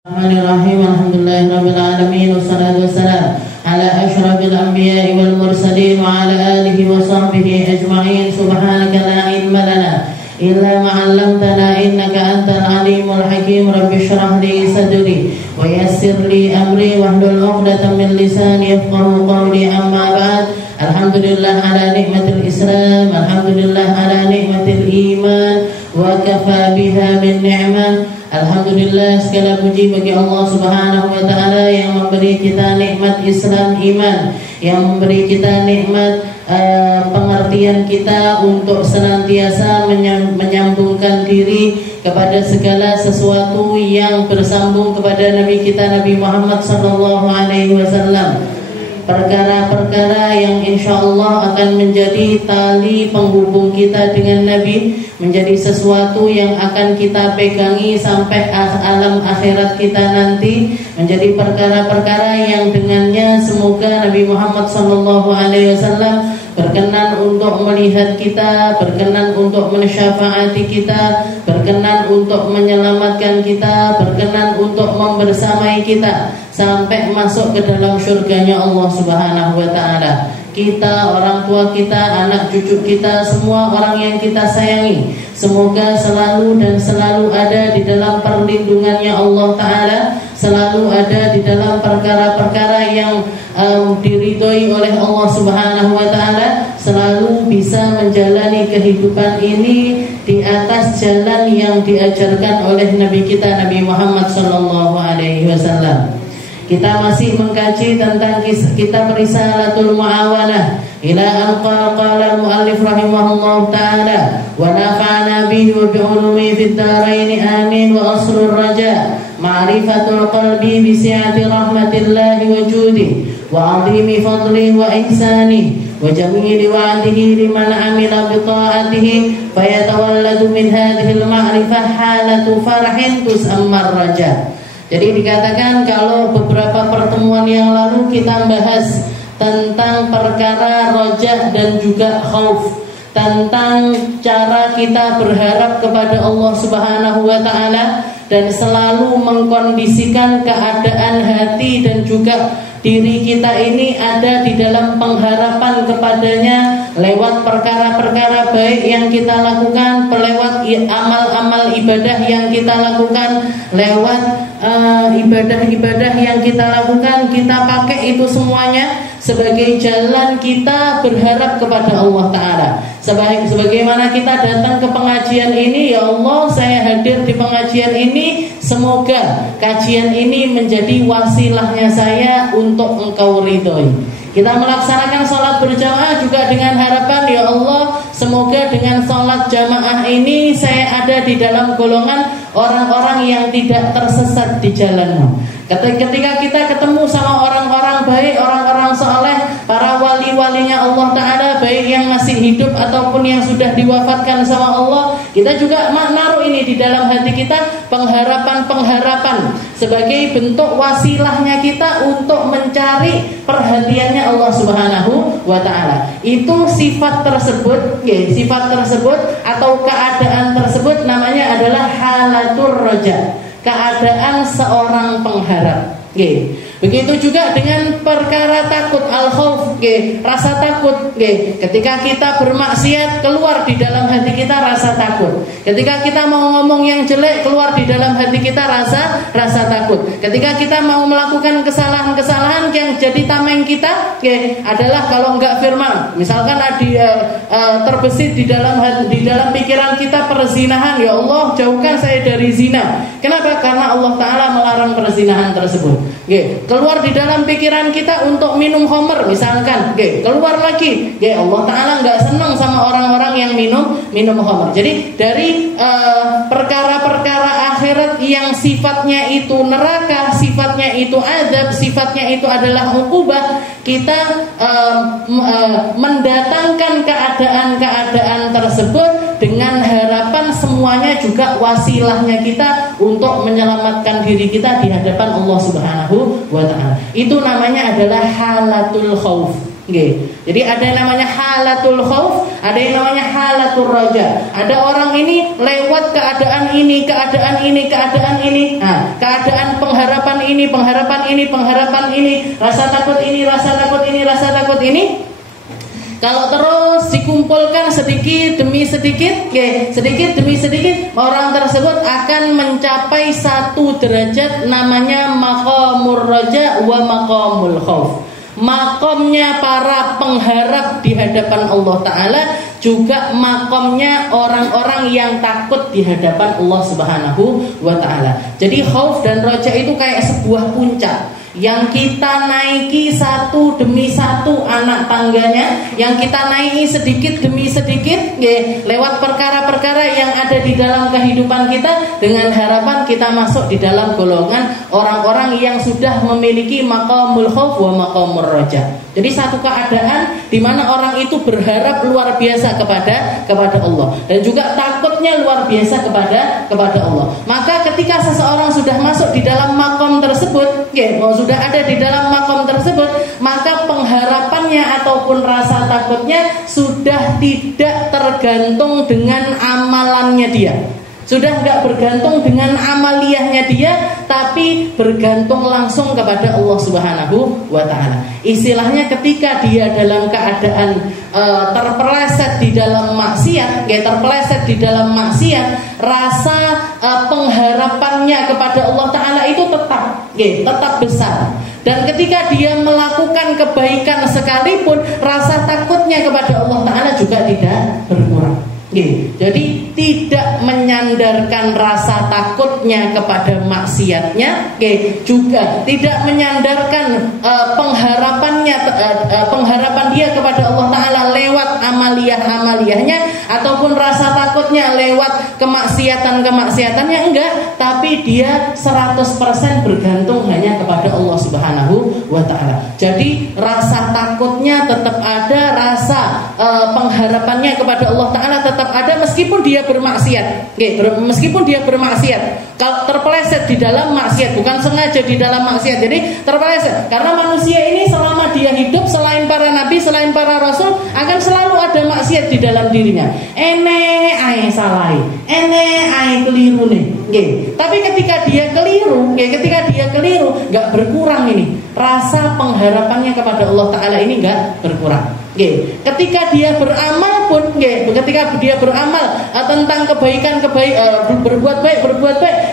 Bismillahirrahmanirrahim. Alhamdulillahirabbil alamin wassalatu wassalamu ala asyrafil anbiya'i wal mursalin wa ala alihi wa sahbihi ajma'in. Subhanaka la ilma lana illa ma 'allamtana innaka antal alimul hakim. Rabbi shrah li sadri wa yassir li amri wahlul 'uqdatam min lisani yafqahu qawli. Amma ba'd. Alhamdulillah ala nikmatil Islam, alhamdulillah ala nikmatil iman, wa kafa biha min ni'mah. Alhamdulillah, segala puji bagi Allah Subhanahu wa ta'ala yang memberi kita nikmat Islam iman, yang memberi kita nikmat pengertian kita untuk senantiasa menyambungkan diri kepada segala sesuatu yang bersambung kepada Nabi kita Nabi Muhammad sallallahu alaihi wasallam. Perkara-perkara yang insya Allah akan menjadi tali penghubung kita dengan Nabi, menjadi sesuatu yang akan kita pegangi sampai alam akhirat kita nanti, menjadi perkara-perkara yang dengannya semoga Nabi Muhammad SAW berkenan untuk melihat kita, berkenan untuk mensyafaati kita, berkenan untuk menyelamatkan kita, berkenan untuk membersamai kita sampai masuk ke dalam surganya Allah Subhanahu wa ta'ala. Kita, orang tua kita, anak cucu kita, semua orang yang kita sayangi, semoga selalu dan selalu ada di dalam perlindungannya Allah Ta'ala, selalu ada di dalam perkara-perkara yang diridhoi oleh Allah Subhanahu wa ta'ala, selalu bisa menjalani kehidupan ini di atas jalan yang diajarkan oleh Nabi kita Nabi Muhammad sallallahu alaihi wasallam. Kita masih mengkaji tentang kitab Risalatul Mu'awanah ila an qala al-muallif rahimahullahu ta'ala wa nafa'ana bihi wa bi'ulumi fid dharain amin. Wa asrul raja ma'rifatul qalbi bi si'ati rahmatillahi wa judihi wa 'azimi fadlihi wa ihsanihi wa jamili wa'dihi liman 'amila bi ta'atihi fayatawalladu min hadhihi al-ma'rifah halatu farhin tusammar raja. Jadi dikatakan kalau beberapa pertemuan yang lalu kita bahas tentang perkara rojah dan juga khauf, tentang cara kita berharap kepada Allah Subhanahu wa ta'ala dan selalu mengkondisikan keadaan hati dan juga diri kita ini ada di dalam pengharapan kepadanya lewat perkara-perkara baik yang kita lakukan, lewat amal-amal ibadah yang kita lakukan, lewat ibadah-ibadah yang kita lakukan, kita pakai itu semuanya sebagai jalan kita berharap kepada Allah Ta'ala. Sebagaimana kita datang ke pengajian ini, ya Allah saya hadir di pengajian ini, semoga kajian ini menjadi wasilahnya saya untuk Engkau ridhoi. Kita melaksanakan sholat berjamaah juga dengan harapan, ya Allah semoga dengan sholat jamaah ini saya ada di dalam golongan orang-orang yang tidak tersesat di jalan-Mu. Ketika kita ketemu sama orang-orang baik, orang-orang soleh, para wali-walinya Allah Ta'ala, baik yang masih hidup ataupun yang sudah diwafatkan sama Allah, kita juga naruh ini di dalam hati kita, pengharapan-pengharapan sebagai bentuk wasilahnya kita untuk mencari perhatiannya Allah Subhanahu wa ta'ala. Itu sifat tersebut, sifat tersebut atau keadaan tersebut namanya adalah halatur roja, keadaan seorang pengharap. Begitu juga dengan perkara takut, al-khauf, rasa takut. Ketika kita bermaksiat, keluar di dalam hati kita rasa takut. Ketika kita mau ngomong yang jelek, keluar di dalam hati kita rasa takut. Ketika kita mau melakukan kesalahan-kesalahan yang jadi tameng kita, adalah kalau enggak firman, misalkan terbesit di dalam pikiran kita perzinahan, ya Allah jauhkan saya dari zina. Kenapa? Karena Allah Ta'ala melarang perzinahan tersebut. Keluar di dalam pikiran kita untuk minum khamr misalkan, keluar lagi, Allah Ta'ala nggak senang sama orang-orang yang minum khamr. Jadi dari perkara-perkara akhirat yang sifatnya itu neraka, sifatnya itu azab, sifatnya itu adalah uqubah, kita mendatangkan keadaan-keadaan tersebut dengan harapan semuanya juga wasilahnya kita untuk menyelamatkan diri kita di hadapan Allah Subhanahu wa ta'ala. Itu namanya adalah halatul khauf. Jadi ada yang namanya halatul khauf, ada yang namanya halatul raja. Ada orang ini lewat keadaan ini, keadaan ini, keadaan ini. Nah, keadaan pengharapan ini, pengharapan ini, pengharapan ini, rasa takut ini, rasa takut ini, rasa takut ini. Kalau terus dikumpulkan sedikit demi sedikit, sedikit demi sedikit, orang tersebut akan mencapai satu derajat namanya maqamur raja wa maqamul khauf. Makomnya para pengharap di hadapan Allah Ta'ala, juga makomnya orang-orang yang takut di hadapan Allah Subhanahu wa Ta'ala. Jadi khauf dan raja itu kayak sebuah puncak yang kita naiki satu demi satu anak tangganya, yang kita naiki sedikit demi sedikit lewat perkara-perkara yang ada di dalam kehidupan kita, dengan harapan kita masuk di dalam golongan orang-orang yang sudah memiliki maqamul khauf wa maqamur raja. Jadi satu keadaan di mana orang itu berharap luar biasa kepada Allah, dan juga takutnya luar biasa kepada Allah. Maka ketika seseorang sudah masuk di dalam maqam tersebut, sudah ada di dalam maqam tersebut, maka pengharapannya ataupun rasa takutnya sudah tidak tergantung dengan amalannya dia. Sudah tidak bergantung dengan amaliyahnya dia, tapi bergantung langsung kepada Allah Subhanahu wa Ta'ala. Istilahnya ketika dia dalam keadaan terpeleset di dalam maksiat, terpeleset di dalam maksiat, rasa pengharapannya kepada Allah Ta'ala itu tetap besar. Dan ketika dia melakukan kebaikan sekalipun, rasa takutnya kepada Allah Ta'ala juga tidak berkurang. Jadi tidak menyandarkan rasa takutnya kepada maksiatnya, juga tidak menyandarkan pengharapan dia kepada Allah Ta'ala lewat amaliyahnya, ataupun rasa takutnya lewat kemaksiatannya, enggak. Tapi dia 100% bergantung hanya kepada Allah Subhanahu wa Ta'ala. Jadi rasa takutnya tetap ada, rasa pengharapannya kepada Allah Ta'ala tetap ada meskipun dia bermaksiat. Meskipun dia bermaksiat, kalau terpeleset di dalam maksiat, bukan sengaja di dalam maksiat, jadi terpeleset. Karena manusia ini selama dia hidup, selain para nabi, selain para rasul, akan selalu ada maksiat di dalam dirinya. Ae salah, ae keliru nih. Tapi ketika dia keliru, nggak berkurang ini rasa pengharapannya kepada Allah Ta'ala, ini nggak berkurang. Ketika dia beramal pun, ketika dia beramal tentang berbuat baik,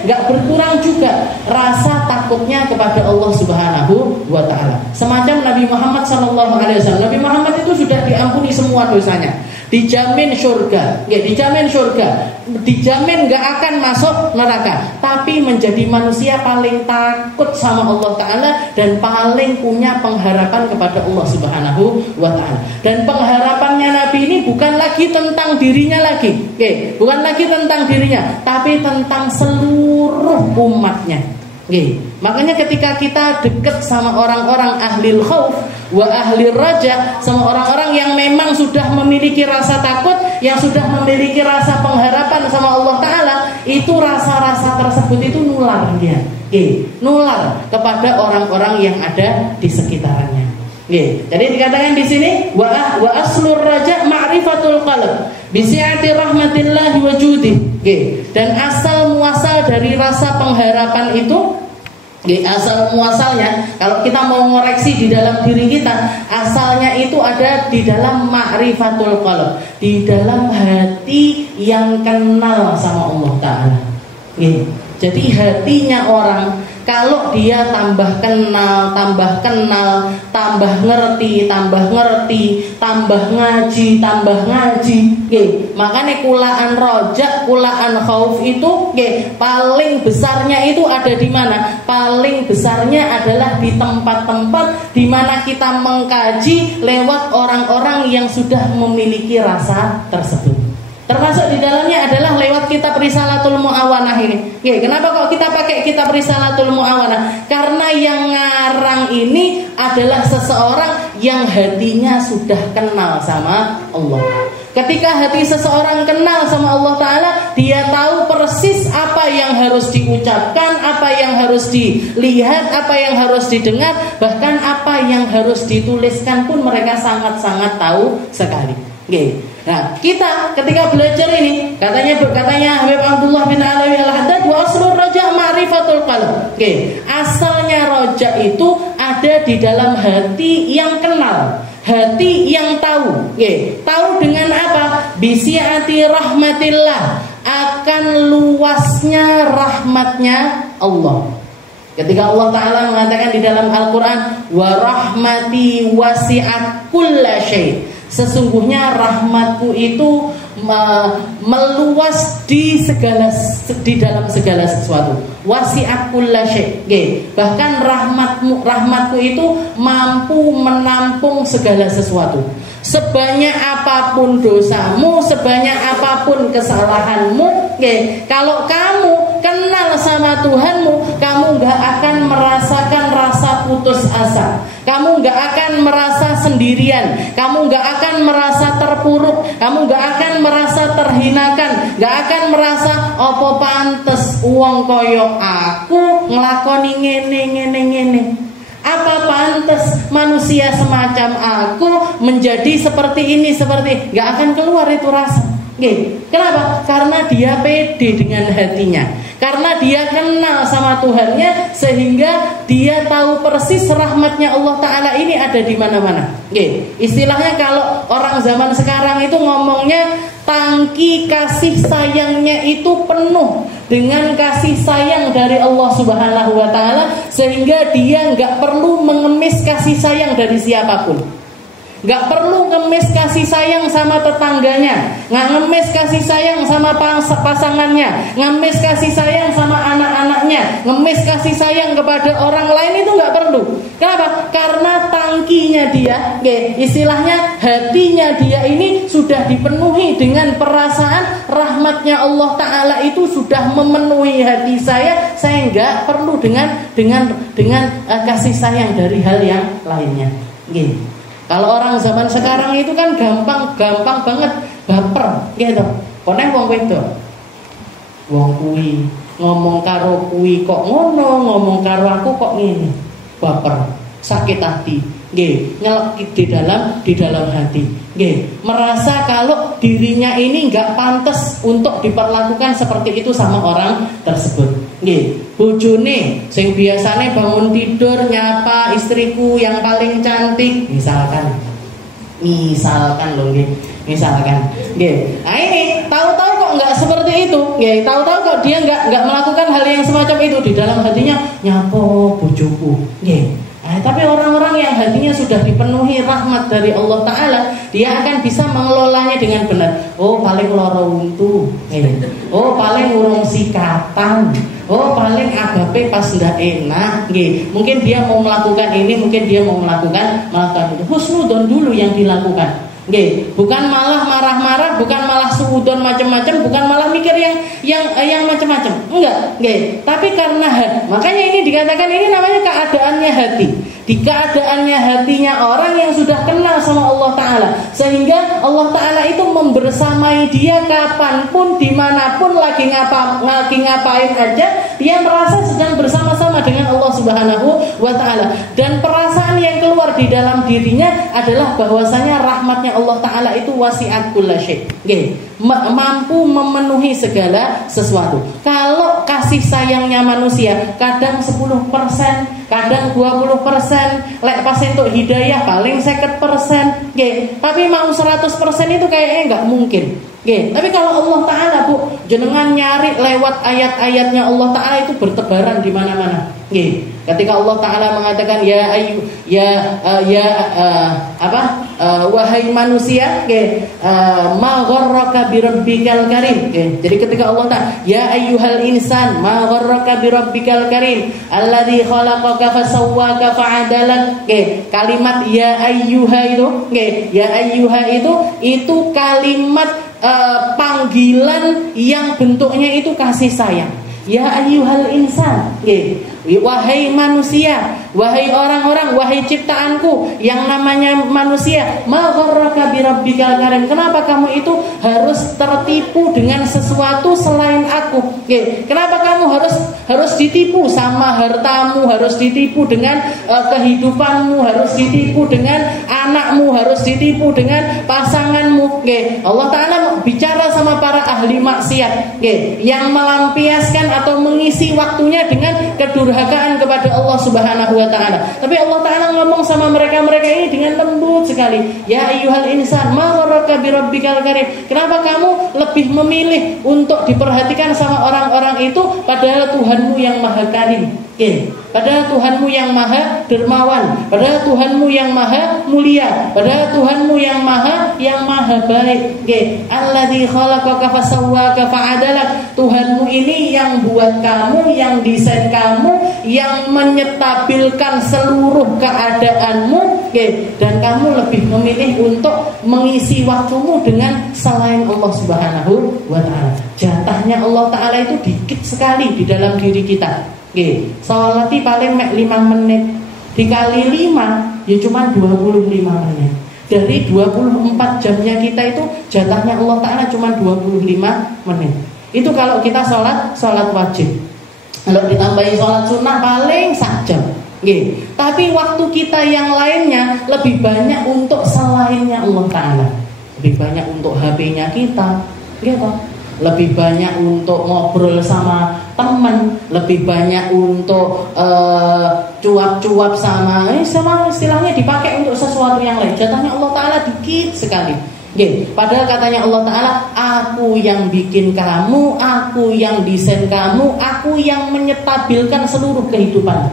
nggak berkurang juga rasa takutnya kepada Allah Subhanahu wa Ta'ala. Semacam Nabi Muhammad SAW. Nabi Muhammad itu sudah diampuni semua dosanya, dijamin surga, dijamin nggak akan masuk neraka, tapi menjadi manusia paling takut sama Allah Ta'ala dan paling punya pengharapan kepada Allah Subhanahu wa Ta'ala. Dan pengharapannya Nabi ini bukan lagi tentang dirinya lagi, bukan lagi tentang dirinya, tapi tentang seluruh umatnya. Makanya ketika kita dekat sama orang-orang ahlil khauf wa ahlir raja, sama orang-orang yang memang sudah memiliki rasa takut, yang sudah memiliki rasa pengharapan sama Allah Ta'ala, itu rasa-rasa tersebut itu nular dia, nular kepada orang-orang yang ada di sekitarnya. Jadi dikatakan di sini wa aslur raja ma'rifatul qalb bisi'ati rahmatillahi wa judih. Dan asal muasal dari rasa pengharapan itu, asal muasalnya, kalau kita mau ngoreksi di dalam diri kita, asalnya itu ada di dalam ma'rifatul qalb, di dalam hati yang kenal sama Allah Ta'ala. Jadi hatinya orang, kalau dia tambah kenal, tambah ngerti, tambah ngaji, makanya kulaan rojak, kulaan khauf itu, paling besarnya itu ada di mana? Paling besarnya adalah di tempat-tempat di mana kita mengkaji lewat orang-orang yang sudah memiliki rasa tersebut. Termasuk di dalamnya adalah lewat kitab Risalatul Mu'awanah ini. Kenapa kok kita pakai kitab Risalatul Mu'awanah? Karena yang ngarang ini adalah seseorang yang hatinya sudah kenal sama Allah. Ketika hati seseorang kenal sama Allah Ta'ala, dia tahu persis apa yang harus diucapkan, apa yang harus dilihat, apa yang harus didengar, bahkan apa yang harus dituliskan pun mereka sangat-sangat tahu sekali. Okay. Nah, kita ketika belajar ini, katanya Habib Abdullah bin Alawi Al-Haddad, wa aslur raja ma'rifatul qalb. Okay. Asalnya roja itu ada di dalam hati yang kenal, hati yang tahu. Okay. Tahu dengan apa? Bisiati rahmatillah, akan luasnya rahmatnya Allah. Ketika Allah Ta'ala mengatakan di dalam Al-Quran, wa rahmati wasi'at kulla syai', sesungguhnya rahmatku itu meluas di dalam segala sesuatu. Wasi'at kulla syai', bahkan rahmatku itu mampu menampung segala sesuatu. Sebanyak apapun dosamu, sebanyak apapun kesalahanmu, kalau kamu kenal sama Tuhanmu, kamu gak akan merasakan rasa putus asa, kamu gak akan merasa sendirian, kamu gak akan merasa terpuruk, kamu gak akan merasa terhinakan, gak akan merasa opo pantes uang koyo aku ngelakoni ngene. Apa pantas manusia semacam aku menjadi seperti ini, gak akan keluar itu rasa. Kenapa? Karena dia pede dengan hatinya, karena dia kenal sama Tuhannya, sehingga dia tahu persis rahmatnya Allah Ta'ala ini ada di mana-mana. Istilahnya kalau orang zaman sekarang itu ngomongnya, tangki kasih sayangnya itu penuh dengan kasih sayang dari Allah Subhanahu wa Ta'ala, sehingga dia nggak perlu mengemis kasih sayang dari siapapun, nggak perlu ngemis kasih sayang sama tetangganya, nggak ngemis kasih sayang sama pasangannya, ngemis kasih sayang sama anak-anaknya, ngemis kasih sayang kepada orang lain, itu nggak perlu. Kenapa? Karena tangkinya dia, istilahnya hatinya dia ini sudah dipenuhi dengan perasaan rahmatnya Allah Ta'ala itu sudah memenuhi hati saya nggak perlu dengan kasih sayang dari hal yang lainnya. Kalau orang zaman sekarang itu kan gampang banget baper, gitu. Konek wong wedok, wong kuwi ngomong karo kuwi kok ngono, ngomong karo aku kok ngene, baper, sakit hati, nyelekit di dalam hati, merasa kalau dirinya ini nggak pantas untuk diperlakukan seperti itu sama orang tersebut. Bojone sing biasane bangun tidur nyapa istriku yang paling cantik, misalkan loh, misalkan. Nah ini tahu-tahu kok nggak seperti itu, tahu-tahu kok dia nggak melakukan hal yang semacam itu, di dalam hatinya nyapo bojoku. Tapi orang-orang yang hatinya sudah dipenuhi rahmat dari Allah Ta'ala, dia akan bisa mengelolanya dengan benar. Oh paling loro untu, oh paling urung sikatan, oh paling agape pas ndak enak. Mungkin dia mau melakukan ini, mungkin dia mau melakukan itu. Husnudon dulu yang dilakukan. Bukan malah marah-marah, bukan malah suudon macam-macam, bukan malah mikir yang macam-macam. Enggak. Tapi karena makanya ini dikatakan ini namanya keadaannya hati. Di keadaannya hatinya orang yang sudah kenal sama Allah Ta'ala, sehingga Allah Ta'ala itu membersamai dia kapanpun, dimanapun, lagi ngapain aja, dia merasa sedang bersama-sama dengan Allah Subhanahu wa Ta'ala. Dan perasaan yang keluar di dalam dirinya adalah bahwasanya rahmatnya Allah Ta'ala itu wasi'at kulla syai', mampu memenuhi segala sesuatu. Kalau kasih sayangnya manusia kadang 10%, kadang 20%, lek pas untuk hidayah paling 50%, tapi mau 100% itu kayaknya nggak mungkin. Tapi kalau Allah Ta'ala, Bu, jenengan nyari lewat ayat-ayatnya Allah Ta'ala itu bertebaran di mana-mana. Ketika Allah Ta'ala mengatakan wahai manusia, ma gharraka bi rabbikal karim. Jadi ketika Allah Ta'ala, ya ayyuhal insan ma gharraka bi rabbikal karim alladzi khalaqaka fasawwaka fa'adalak. Kalimat ya ayyuha itu, ya ayyuha itu kalimat panggilan yang bentuknya itu kasih sayang. Ya ayyuhal insan, Wahai manusia, wahai orang-orang, wahai ciptaanku yang namanya manusia, ma gharraka bi rabbikal karim. Kenapa kamu itu harus tertipu dengan sesuatu selain aku? Kenapa kamu harus ditipu sama hartamu, harus ditipu dengan kehidupanmu, harus ditipu dengan anakmu, harus ditipu dengan pasanganmu? Allah Ta'ala bicara sama para ahli maksiat yang melampiaskan atau mengisi waktunya dengan kedurhakaan kepada Allah Subhanahu wa Ta'ala. Tapi Allah Ta'ala ngomong sama mereka ini dengan lembut sekali. Ya ayyuhal insan, ma gharraka bi rabbikal karim. Kenapa kamu lebih memilih untuk diperhatikan sama orang-orang itu padahal Tuhanmu yang Maha Karim? Padahal Tuhanmu yang Maha Dermawan, padahal Tuhanmu yang Maha Mulia, padahal Tuhanmu yang Maha baik. Alladzi khalaqaka fasawwaka fa'adalak. Tuhanmu ini yang buat kamu, yang desain kamu, yang menyetabilkan seluruh keadaanmu, dan kamu lebih memilih untuk mengisi waktumu dengan selain Allah Subhanahu wa Ta'ala. Jatahnya Allah Ta'ala itu dikit sekali di dalam diri kita. Salat paling 5 menit dikali 5 ya cuma 25 menit. Dari 24 jamnya kita itu jatahnya Allah Ta'ala cuma 25 menit. Itu kalau kita sholat wajib. Kalau ditambahi sholat sunnah paling 1 jam. Tapi waktu kita yang lainnya lebih banyak untuk selainnya Allah Ta'ala. Lebih banyak untuk HP-nya kita, lebih banyak untuk ngobrol sama teman, lebih banyak untuk cuap-cuap sama istilahnya dipakai untuk sesuatu yang lain. Jatahnya Allah Ta'ala dikit sekali. Padahal katanya Allah Ta'ala, aku yang bikin kamu, aku yang desain kamu, aku yang menyetabilkan seluruh kehidupan.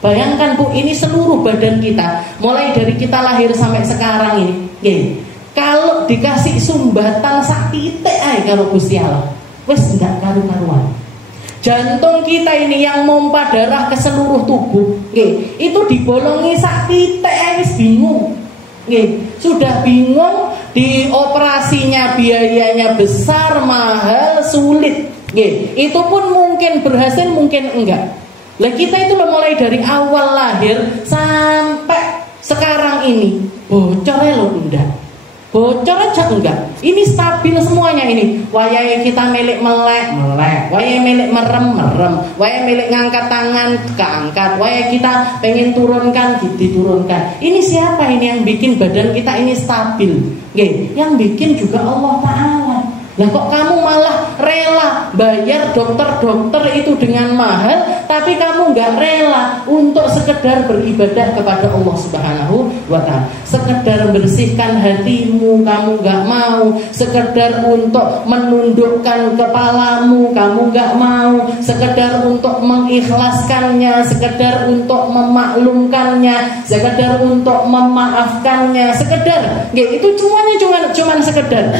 Bayangkan Bu, ini seluruh badan kita, mulai dari kita lahir sampai sekarang ini. Kalau dikasih sumbatan sak titik ae karo Gusti Allah, wis enggak karu-karuan. Jantung kita ini yang mompa darah ke seluruh tubuh, itu dibolongi sak titik ae wis bingung. Sudah bingung, di operasinya biayanya besar, mahal, sulit. Itu pun mungkin berhasil, mungkin enggak. Lah kita itu mulai dari awal lahir sampai sekarang ini bocornya lo enggak. Bocor aja enggak. Ini stabil semuanya ini. Wayahe kita milik melek, wayahe milik merem, wayahe milik ngangkat tangan, keangkat. Wayahe kita pengen turunkan, diturunkan. Ini siapa ini yang bikin badan kita ini stabil? Yang bikin juga Allah Ta'ala. Lah kok kamu malah rela bayar dokter-dokter itu dengan mahal, tapi kamu nggak rela untuk sekedar beribadah kepada Allah Subhanahu wa Ta'ala. Sekedar bersihkan hatimu kamu nggak mau, sekedar untuk menundukkan kepalamu kamu nggak mau, sekedar untuk mengikhlaskannya, sekedar untuk memaklumkannya, sekedar untuk memaafkannya, sekedar. Itu cuman sekedar.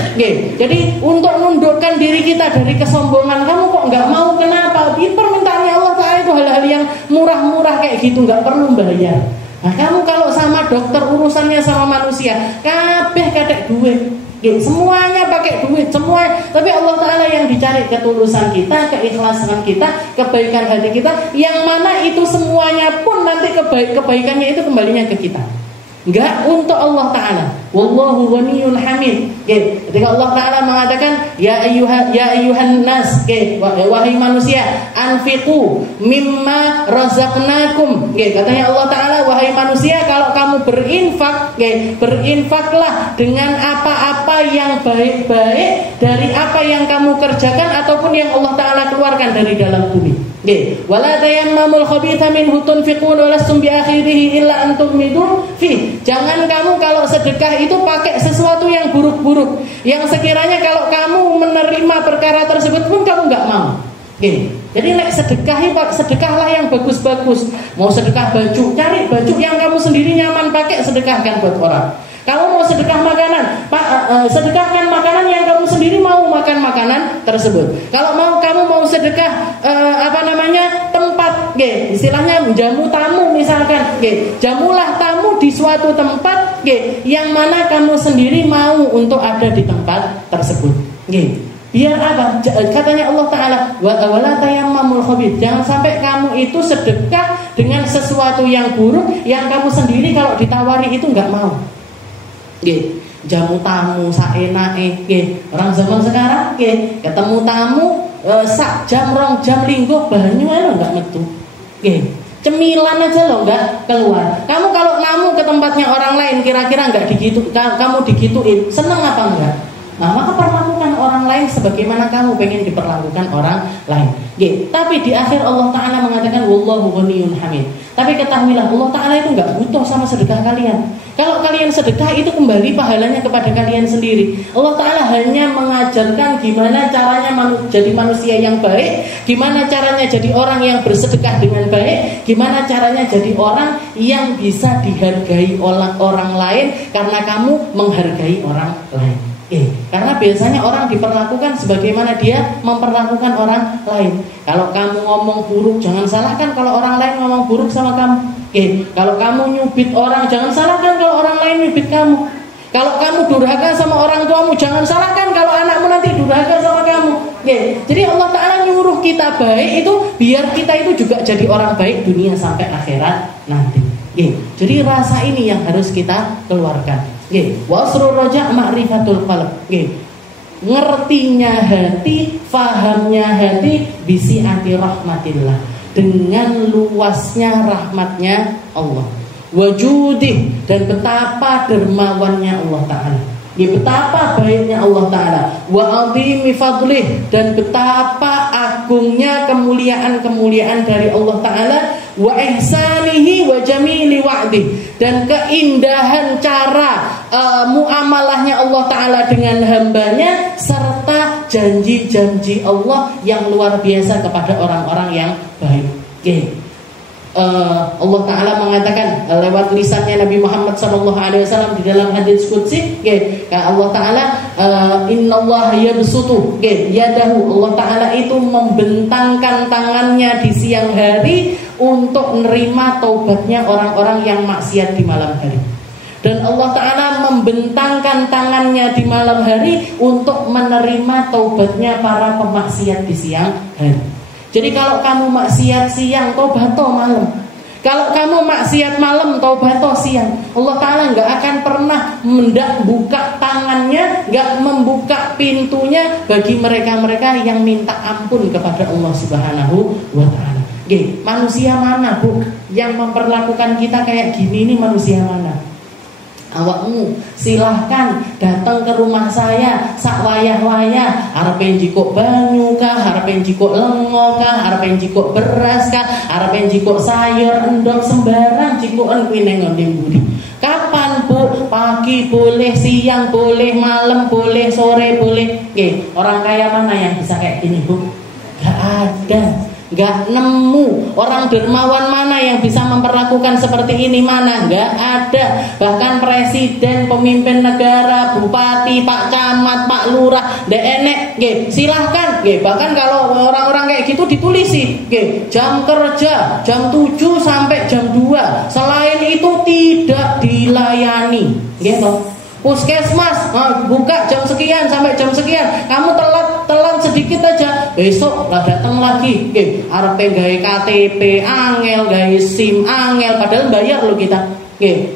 Jadi untuk menundukkan diri kita dari kesombongan kamu kok nggak mau, kenapa? Ini permintaannya Allah Ta'ala itu hal-hal yang murah-murah kayak gitu, nggak perlu bayar. Nah kamu kalau sama dokter urusannya sama manusia, kabeh kadek duit, semuanya pakai duit semua. Tapi Allah Ta'ala yang dicari ketulusan kita, keikhlasan kita, kebaikan hati kita, yang mana itu semuanya pun nanti kebaikannya itu kembalinya ke kita, enggak untuk Allah Ta'ala. Wallahu ghaniyyun hamid. Ketika Allah Ta'ala mengatakan ya ayyuhan nas, wahai manusia, anfiqu mimma razaqnakum. Katanya Allah Ta'ala, wahai manusia, kalau kamu berinfak, berinfaklah dengan apa-apa yang baik-baik dari apa yang kamu kerjakan ataupun yang Allah Ta'ala keluarkan dari dalam bumi. Wala tayammamul khabitha minhu tunfiqun wa lastum bi akhirihi illa an tughmidu fi. Jangan kamu kalau sedekah itu pakai sesuatu yang buruk-buruk, yang sekiranya kalau kamu menerima perkara tersebut pun kamu enggak mau. Jadi sedekahlah yang bagus-bagus. Mau sedekah baju, cari baju yang kamu sendiri nyaman pakai, sedekahkan buat orang. Kamu mau sedekah makanan, sedekahkan makanan yang kamu sendiri mau makan makanan tersebut. Kalau kamu mau sedekah tempat, istilahnya jamu tamu misalkan, jamulah tamu di suatu tempat, yang mana kamu sendiri mau untuk ada di tempat tersebut. Biar apa? Katanya Allah Ta'ala, wala tayammamul khabith. Jangan sampai kamu itu sedekah dengan sesuatu yang buruk yang kamu sendiri kalau ditawari itu nggak mau. Nggih, jamu tamu saenake, nggih. Orang zaman sekarang nggih, ketemu tamu sak jam, 2 jam linggo banyu ae nggak metu. Nggih. Cemilan aja loh nggak keluar. Kamu kalau namu ke tempatnya orang lain kira-kira nggak kamu digituin, seneng apa enggak? Nah, maka perlakukan orang lain sebagaimana kamu pengen diperlakukan orang lain. Tapi di akhir Allah Ta'ala mengatakan wallahu ghaniyun hamid. Tapi ketahuilah Allah Ta'ala itu nggak butuh sama sedekah kalian. Kalau kalian sedekah itu kembali pahalanya kepada kalian sendiri. Allah Ta'ala hanya mengajarkan gimana caranya jadi manusia yang baik, gimana caranya jadi orang yang bersedekah dengan baik, gimana caranya jadi orang yang bisa dihargai oleh orang lain karena kamu menghargai orang lain. Karena biasanya orang diperlakukan sebagaimana dia memperlakukan orang lain. Kalau kamu ngomong buruk, jangan salahkan kalau orang lain ngomong buruk sama kamu. Kalau kamu nyubit orang, jangan salahkan kalau orang lain nyubit kamu. Kalau kamu durhaka sama orang tuamu, jangan salahkan kalau anakmu nanti durhaka sama kamu. Jadi Allah Ta'ala nyuruh kita baik itu biar kita itu juga jadi orang baik dunia sampai akhirat nanti. Jadi rasa ini yang harus kita keluarkan. Wasrul roja ma'rifatul qalb. Ngertinya hati, fahamnya hati, bisi'ati rahmatillah, dengan luasnya rahmatnya Allah. Wajudih, dan betapa dermawannya Allah Ta'ala. Betapa baiknya Allah Ta'ala. Wa azimi fadlih, dan betapa agungnya kemuliaan-kemuliaan dari Allah Ta'ala. Wa ihsanihi wa jamili wa'dih, dan keindahan cara muamalahnya Allah Ta'ala dengan hambanya, serta janji-janji Allah yang luar biasa kepada orang-orang yang baik. Allah Ta'ala mengatakan lewat lisannya Nabi Muhammad SAW di dalam hadis qudsi, Allah Ta'ala innallaha yabsutu yadahu, Allah Ta'ala itu membentangkan tangannya di siang hari untuk menerima taubatnya orang-orang yang maksiat di malam hari. Dan Allah Ta'ala membentangkan tangannya di malam hari untuk menerima taubatnya para pemaksiat di siang hari. Jadi kalau kamu maksiat siang, taubato malam. Kalau kamu maksiat malam, taubato siang. Allah Ta'ala nggak akan pernah buka tangannya, nggak membuka pintunya bagi mereka-mereka yang minta ampun kepada Allah Subhanahu wa Ta'ala. Manusia mana, Bu, yang memperlakukan kita kayak gini? Ini manusia mana? Awakmu silahkan datang ke rumah saya sak wayah-wayah, arepen jikok banyu kah, arepen jikok lengo kah, arepen jikok beras kah, arepen jikok sayur endok, sembarang jikokan kuwi ning ngendi mburi. Kapan, Bu? Pagi boleh, siang boleh, malam boleh, sore boleh. Orang kaya mana yang bisa kayak gini, Bu? Gak ada. Gak nemu. Orang dermawan mana yang bisa memperlakukan seperti ini? Mana? Gak ada. Bahkan presiden, pemimpin negara, bupati, pak camat, pak lurah, enek, silahkan. Bahkan kalau orang-orang kayak gitu ditulisi, jam kerja jam 7 sampai jam 2. Selain itu tidak dilayani. Puskesmas buka jam sekian sampai jam sekian. Kamu telat sedikit aja, besok lah datang lagi. Arepe gawe KTP angel, gawe SIM angel, padahal bayar loh kita.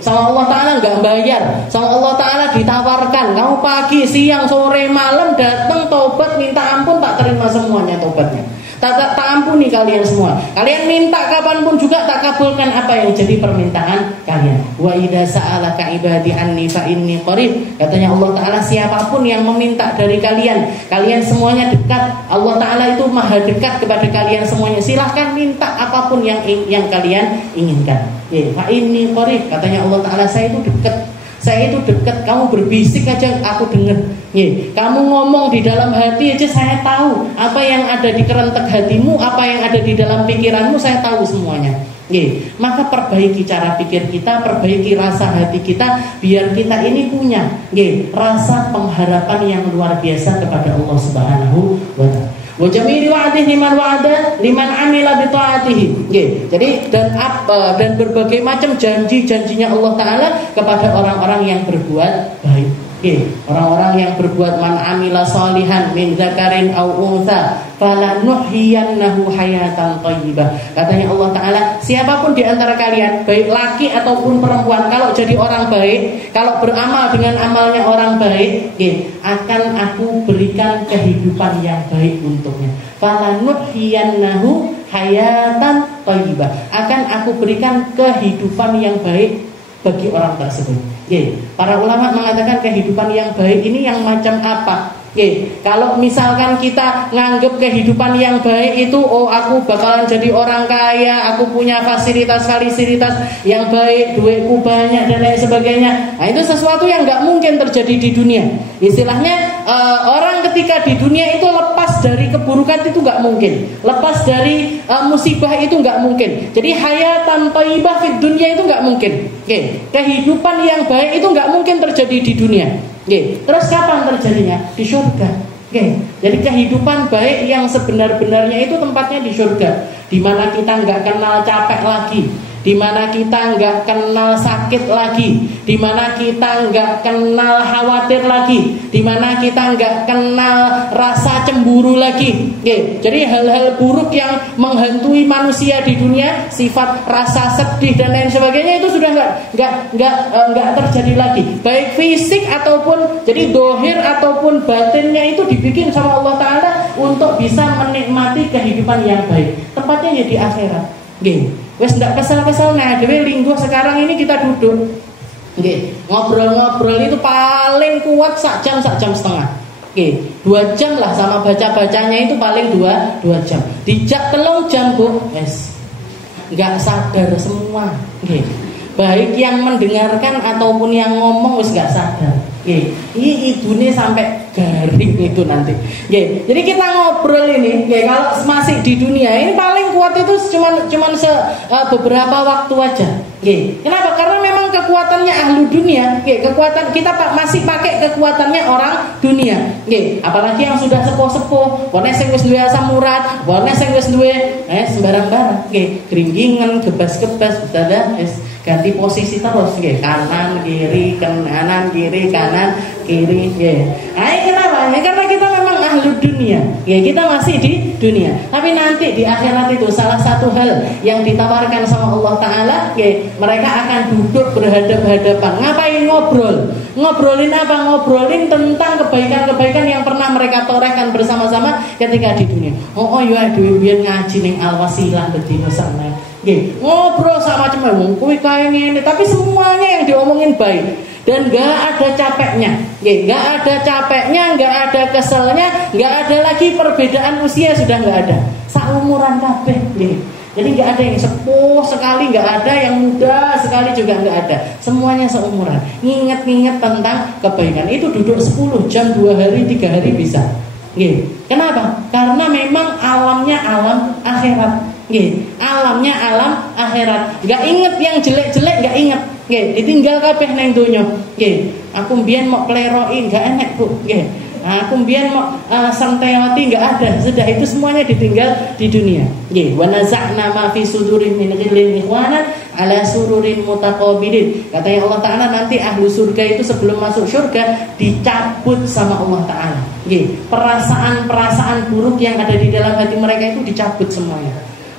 Sama Allah Ta'ala nggak bayar. Sama Allah Ta'ala ditawarkan, kamu pagi, siang, sore, malam datang taubat minta ampun, tak terima semuanya taubatnya. Tak ampuni kalian semua. Kalian minta kapanpun juga tak kabulkan apa yang jadi permintaan kalian. Wa idza sa'alaka ibadi anni fa inni qarib. Katanya Allah Ta'ala, siapapun yang meminta dari kalian, kalian semuanya dekat. Allah Ta'ala itu maha dekat kepada kalian semuanya. Silahkan minta apapun yang kalian inginkan. Fa inni qarib. Katanya Allah Ta'ala, saya itu dekat. Saya itu dekat, kamu berbisik aja aku dengar. Kamu ngomong di dalam hati aja saya tahu. Apa yang ada di kerentek hatimu, apa yang ada di dalam pikiranmu, saya tahu semuanya. Maka perbaiki cara pikir kita, perbaiki rasa hati kita, biar kita ini punya rasa pengharapan yang luar biasa kepada Allah Subhanahu wa Ta'ala. Wa jamili wa'dihi liman wa'ada liman amila bi ta'atihi. Jadi dan berbagai macam janji-janjinya Allah Ta'ala kepada orang-orang yang berbuat baik. Orang-orang yang berbuat man amila sholihan min dzakarin aw untha falanuhyiyannahu hayatan thayyibah. Katanya Allah Ta'ala, siapapun di antara kalian, baik laki ataupun perempuan, kalau jadi orang baik, kalau beramal dengan amalnya orang baik, akan aku berikan kehidupan yang baik untuknya. Falanuhyiyannahu hayatan thayyibah. Akan aku berikan kehidupan yang baik bagi orang tersebut. Para ulama mengatakan kehidupan yang baik ini yang macam apa? Kalau misalkan kita nganggep kehidupan yang baik itu, oh aku bakalan jadi orang kaya, aku punya fasilitas yang baik, duitku banyak dan lain sebagainya. Nah, itu sesuatu yang nggak mungkin terjadi di dunia. Istilahnya orang ketika di dunia itu lepas dari keburukan itu nggak mungkin, lepas dari musibah itu nggak mungkin. Jadi hayatan thayyibah fid dunya itu nggak mungkin. Kehidupan yang baik itu nggak mungkin terjadi di dunia. Terus kapan terjadinya? Di surga. Jadi kehidupan baik yang sebenar-benarnya itu tempatnya di surga, di mana kita nggak kenal capek lagi, di mana kita nggak kenal sakit lagi, di mana kita nggak kenal khawatir lagi, di mana kita nggak kenal rasa cemburu lagi. Jadi hal-hal buruk yang menghantui manusia di dunia, sifat rasa sedih dan lain sebagainya itu sudah nggak terjadi lagi. Baik fisik ataupun jadi dohir ataupun batinnya itu dibikin sama Allah Ta'ala untuk bisa menikmati kehidupan yang baik. Tempatnya ya di akhirat. Wes ndak kesel-kesel nah dhewe lingguh sekarang ini kita duduk. Ngobrol-ngobrol itu paling kuat sak jam setengah. 2 jam lah, sama baca-bacanya itu paling 2 jam. Dijak 3 jam, Bu. Wes enggak sadar semua. Baik yang mendengarkan ataupun yang ngomong wes enggak sadar. Ini ibune sampai garing itu nanti. Jadi kita ngobrol ini, kalau masih di dunia ini paling kuat itu cuman beberapa waktu aja. Kenapa? Karena memang kekuatannya ahlu dunia. Kekuatan kita masih pakai kekuatannya orang dunia. Apalagi yang sudah sepuh-sepuh, warna sing wis duwe asam urat, warna sing wis duwe sembarang-barang. Keringgingan, gebas-gebas, udah ganti posisi terus, kanan kiri kanan kiri kanan kiri. Kenapa? Karena kita memang ahlu dunia. Kita masih di dunia. Tapi nanti di akhirat itu salah satu hal yang ditawarkan sama Allah Ta'ala, mereka akan duduk berhadap-hadapan. Ngapain ngobrol? Ngobrolin apa? Ngobrolin tentang kebaikan-kebaikan yang pernah mereka torehkan bersama-sama ketika di dunia. Oh ya dhewe biyen ngaji ning Al-Wasilah bedino sana. Ngobrol sama macam kuwi kae ngene, tapi semuanya yang diomongin baik dan gak ada capeknya. Gak ada capeknya, gak ada keselnya, gak ada lagi perbedaan usia, sudah gak ada. Saumuran kabeh. Jadi gak ada yang sepuh sekali, gak ada yang muda sekali juga gak ada. Semuanya seumuran. Nginget-nginget tentang kebaikan. Itu duduk 10 jam, 2 hari, 3 hari bisa. Kenapa? Karena memang alamnya alam akhirat. Alamnya alam akhirat. Gak inget yang jelek-jelek, gak inget. Ditinggal kabeh nang donya. Aku mbiyen mau kleroki gak enak, Bu. Aku mbiyen mau santeoti gak ada. Sudah itu semuanya ditinggal di dunia. Wa naza'na ma fi sudurin min ghillin ikhwana ala sururin mutaqabilin. Katanya Allah Ta'ala, nanti ahlu surga itu sebelum masuk surga dicabut sama Allah Ta'ala. Perasaan-perasaan buruk yang ada di dalam hati mereka itu dicabut semuanya.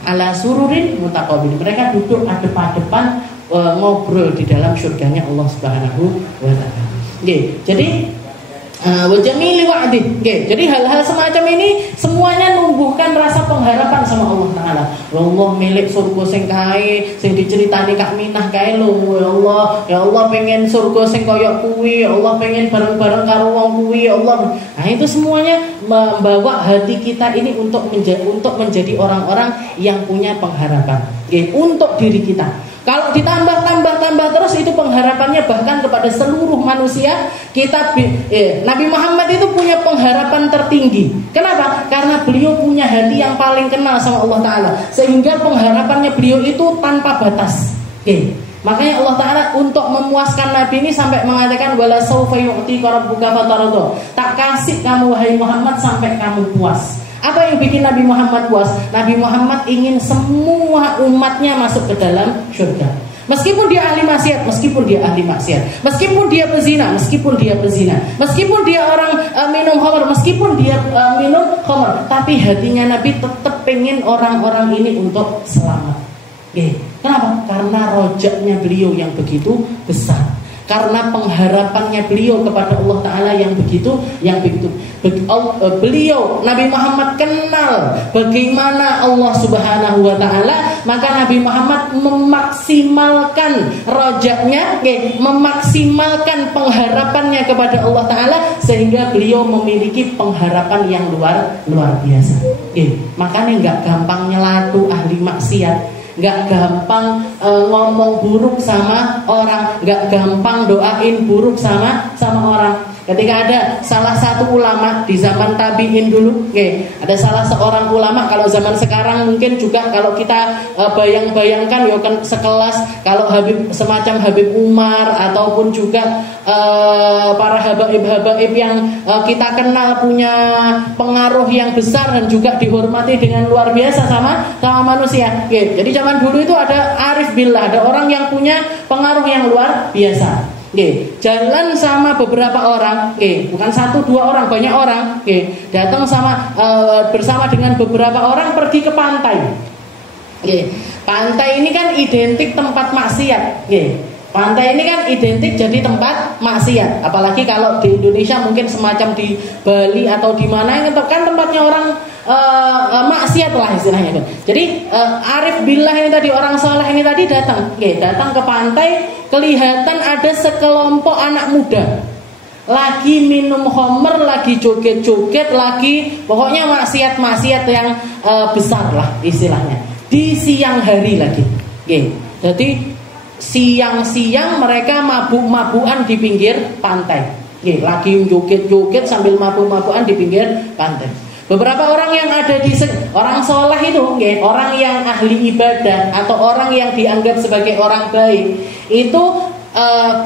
Ala sururin mutaqabilin. Mereka duduk adep-adepan ngobrol di dalam surganya Allah Subhanahu wa Ta'ala. Jadi wajamili wa'di. Jadi hal-hal semacam ini semuanya numbuhkan rasa pengharapan sama Allah Ta'ala. Allah milik surga sing kae, sing diceritani Kak Minah kae lho. Ya Allah pengen surga sing koyok kuwi, Allah pengen bareng-bareng karo wong kuwi, Allah. Nah, itu semuanya membawa hati kita ini untuk menjadi orang-orang yang punya pengharapan untuk diri kita. Kalau ditambah terus itu pengharapannya bahkan kepada seluruh manusia. Nabi Muhammad itu punya pengharapan tertinggi. Kenapa? Karena beliau punya hati yang paling kenal sama Allah Ta'ala, sehingga pengharapannya beliau itu tanpa batas. Makanya Allah Ta'ala untuk memuaskan Nabi ini sampai mengatakan wala sawfa yu'tika rabbuka fatarda. Tak kasih kamu wahai Muhammad sampai kamu puas. Apa yang bikin Nabi Muhammad puas? Nabi Muhammad ingin semua umatnya masuk ke dalam surga. Meskipun dia ahli maksiat, meskipun dia ahli maksiat, meskipun dia pezina, meskipun dia pezina, meskipun dia orang minum khamr, meskipun dia minum khamr, tapi hatinya Nabi tetap pengen orang-orang ini untuk selamat. Kenapa? Karena rojaknya beliau yang begitu besar. Karena pengharapannya beliau kepada Allah Ta'ala yang begitu. Beliau, Nabi Muhammad kenal bagaimana Allah Subhanahu Wa Ta'ala. Maka Nabi Muhammad memaksimalkan rojaknya, memaksimalkan pengharapannya kepada Allah Ta'ala, sehingga beliau memiliki pengharapan yang luar biasa. Makanya gak gampang nyelatu ahli maksiat, gak gampang ngomong buruk sama orang, gak gampang doain buruk sama orang. Ketika ada salah satu ulama di zaman tabi'in dulu, ada salah seorang ulama, kalau zaman sekarang mungkin juga kalau kita bayang-bayangkan ya kan sekelas kalau semacam Habib Umar ataupun juga para habaib-habaib yang kita kenal punya pengaruh yang besar dan juga dihormati dengan luar biasa sama manusia. Jadi zaman dulu itu ada arif billah, ada orang yang punya pengaruh yang luar biasa. Jalan sama beberapa orang, bukan satu dua orang, banyak orang, datang bersama dengan beberapa orang pergi ke pantai. Pantai ini kan identik tempat maksiat. Pantai ini kan identik jadi tempat maksiat. Apalagi kalau di Indonesia mungkin semacam di Bali atau di mana itu kan tempatnya orang maksiat lah istilahnya. Jadi arif billah ini tadi, orang soleh ini tadi datang ke pantai. Kelihatan ada sekelompok anak muda lagi minum khamr, lagi joget-joget, lagi pokoknya maksiat-maksiat yang besar lah istilahnya. Di siang hari lagi. Jadi siang-siang mereka mabuk-mabukan di pinggir pantai. Lagi joget-joget sambil mabuk-mabukan di pinggir pantai. Beberapa orang yang ada di orang soleh itu, orang yang ahli ibadah atau orang yang dianggap sebagai orang baik, itu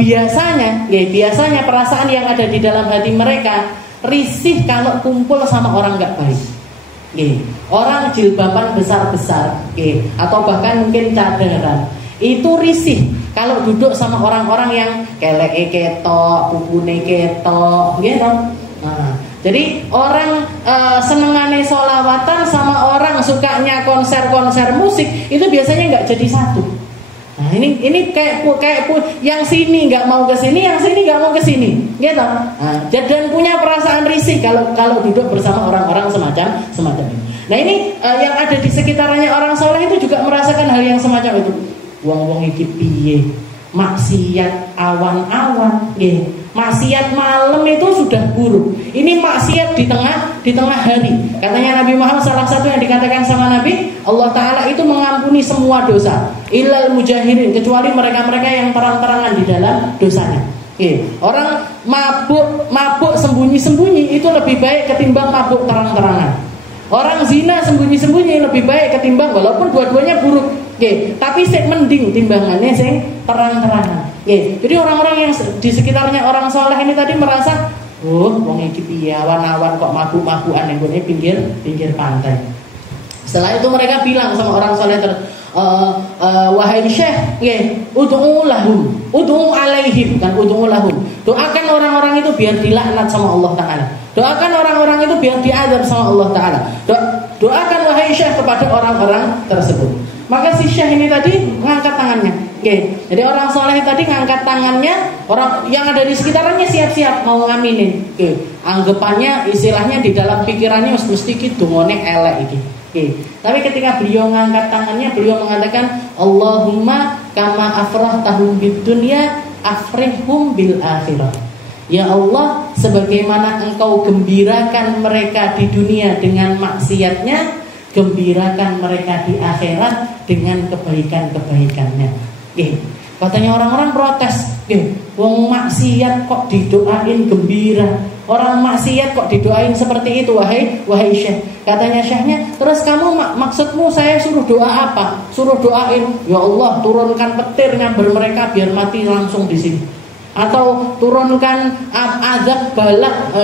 biasanya perasaan yang ada di dalam hati mereka risih kalau kumpul sama orang gak baik. Orang jilbaban besar-besar, atau bahkan mungkin cadaran, itu risih kalau duduk sama orang-orang yang keleke ketok, pupune ketok, gitu. Jadi orang senengane sholawatan sama orang sukanya konser-konser musik itu biasanya nggak jadi satu. Nah ini kayak yang sini nggak mau ke sini, yang sini nggak mau ke sini, gitu. Dan punya perasaan risih kalau duduk bersama orang-orang semacam ini. Nah ini yang ada di sekitarnya orang soleh itu juga merasakan hal yang semacam itu. Wong-wong iki piye? Maksiat awan-awan, maksiat malam itu sudah buruk. Ini maksiat di tengah hari. Katanya Nabi Muhammad, salah satu yang dikatakan sama Nabi, Allah Ta'ala itu mengampuni semua dosa illal mujahirin, kecuali mereka-mereka yang terang-terangan di dalam dosanya. Orang mabuk sembunyi-sembunyi itu lebih baik ketimbang mabuk terang-terangan. Orang zina sembunyi-sembunyi lebih baik ketimbang, walaupun dua-duanya buruk, tapi mending timbangannya sing terang-terangan. Jadi orang-orang yang di sekitarnya orang soleh ini tadi merasa, wong iki piye awan-awan kok mabuk-mabukan yang gone pinggir pantai. Setelah itu mereka bilang sama orang soleh wahai syekh, ud'u lahum, ud'u alaihim, kan ud'u lahum. Doakan orang-orang itu biar dilaknat sama Allah Ta'ala. Doakan orang-orang itu biar diazab sama Allah Ta'ala. Doakan wahai syekh kepada orang-orang tersebut. Maka si syekh ini tadi ngangkat tangannya. Jadi orang soleh tadi ngangkat tangannya, orang yang ada di sekitarnya siap-siap mau ngaminin. Anggapannya istilahnya di dalam pikirannya mesti gitu ngone elek iki. Tapi ketika beliau ngangkat tangannya, beliau mengatakan, Allahumma kama afrahtahum bid dunya afrihum bil akhirah. Ya Allah, sebagaimana engkau gembirakan mereka di dunia dengan maksiatnya, gembirakan mereka di akhirat dengan kebaikan-kebaikannya. Katanya orang-orang protes, wong maksiat kok didoain gembira, orang maksiat kok didoain seperti itu, wahai syekh. Katanya syekhnya, terus kamu maksudmu saya suruh doa apa? Suruh doain, ya Allah turunkan petir nyamber mereka biar mati langsung di sini. atau turunkan azab balak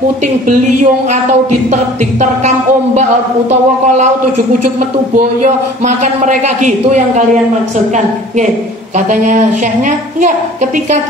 puting beliung atau diterkam ombak utawa ka laut ujug-ujug metu boyo makan mereka gitu yang kalian maksudkan. Katanya syekhnya, enggak, ketika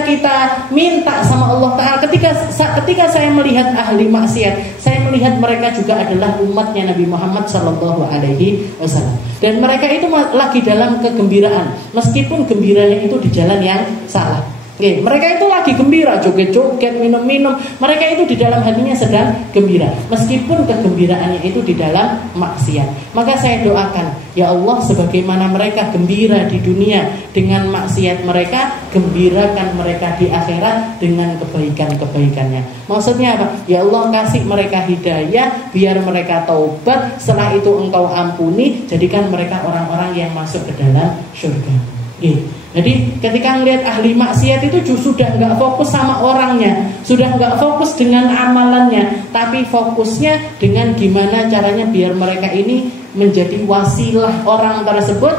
kita minta sama Allah Ta'ala, ketika saya melihat ahli maksiat, saya melihat mereka juga adalah umatnya Nabi Muhammad Sallallahu Alaihi Wasallam, dan mereka itu lagi dalam kegembiraan, meskipun gembiranya itu di jalan yang salah. Mereka itu lagi gembira, joget-joget, minum-minum. Mereka itu di dalam hatinya sedang gembira, meskipun kegembiraannya itu di dalam maksiat. Maka saya doakan, ya Allah, sebagaimana mereka gembira di dunia dengan maksiat mereka, gembirakan mereka di akhirat dengan kebaikan-kebaikannya. Maksudnya apa? Ya Allah, kasih mereka hidayah, biar mereka taubat. Setelah itu Engkau ampuni, jadikan mereka orang-orang yang masuk ke dalam surga. Jadi ketika melihat ahli maksiat itu sudah nggak fokus sama orangnya, sudah nggak fokus dengan amalannya, tapi fokusnya dengan gimana caranya biar mereka ini menjadi wasilah orang tersebut